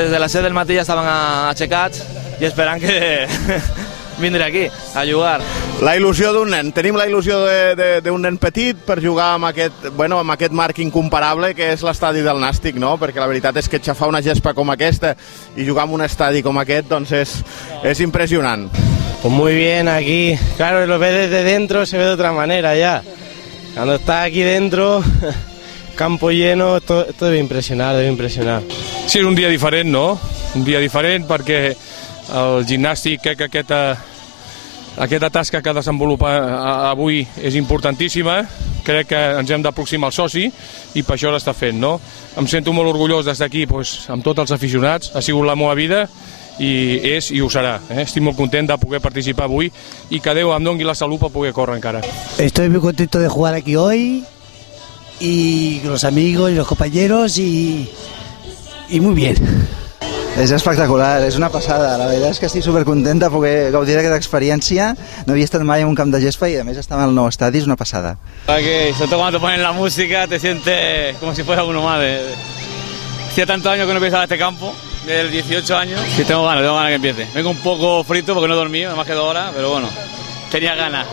Des de les 7 del matí ja estaven aixecats i esperant que vindré aquí a jugar. La il·lusió d'un nen. Tenim la il·lusió d'un nen petit per jugar amb aquest marc incomparable que és l'estadi del Nàstic, no? Perquè la veritat és que xafar una gespa com aquesta i jugar en un estadi com aquest doncs és impressionant. Pues muy bien aquí. Claro, lo ves desde dentro, se ve de otra manera ya. Cuando estás aquí dentro, campo lleno, esto debe impressionar, debe impressionar. Sí, és un dia diferent, no? Un dia diferent perquè el gimnàstic, crec que aquesta tasca que desenvolupa avui és importantíssima. Crec que ens hem d'aproximar al soci i per això l'està fent, no? Em sento molt orgullós des d'aquí amb tots els aficionats. Ha sigut la meva vida i és i ho serà. Estic molt content de poder participar avui i que Déu em doni la salut per poder córrer encara. Estoy muy contento de jugar aquí hoy y con los amigos y los compañeros y muy bien. És espectacular, és una passada. La veritat és que estic supercontent de poder gaudir d'aquesta experiència. No havia estat mai en un camp de gespa i a més estar en el nou estadi és una passada. Sobre todo cuando te ponen la música te sientes como si fuera uno más. Hacía tantos años que no pisaba este campo, desde los 18 años, que tengo ganas que empiece. Vengo un poco frito porque no he dormido, más que 2 horas, pero bueno, tenía ganas.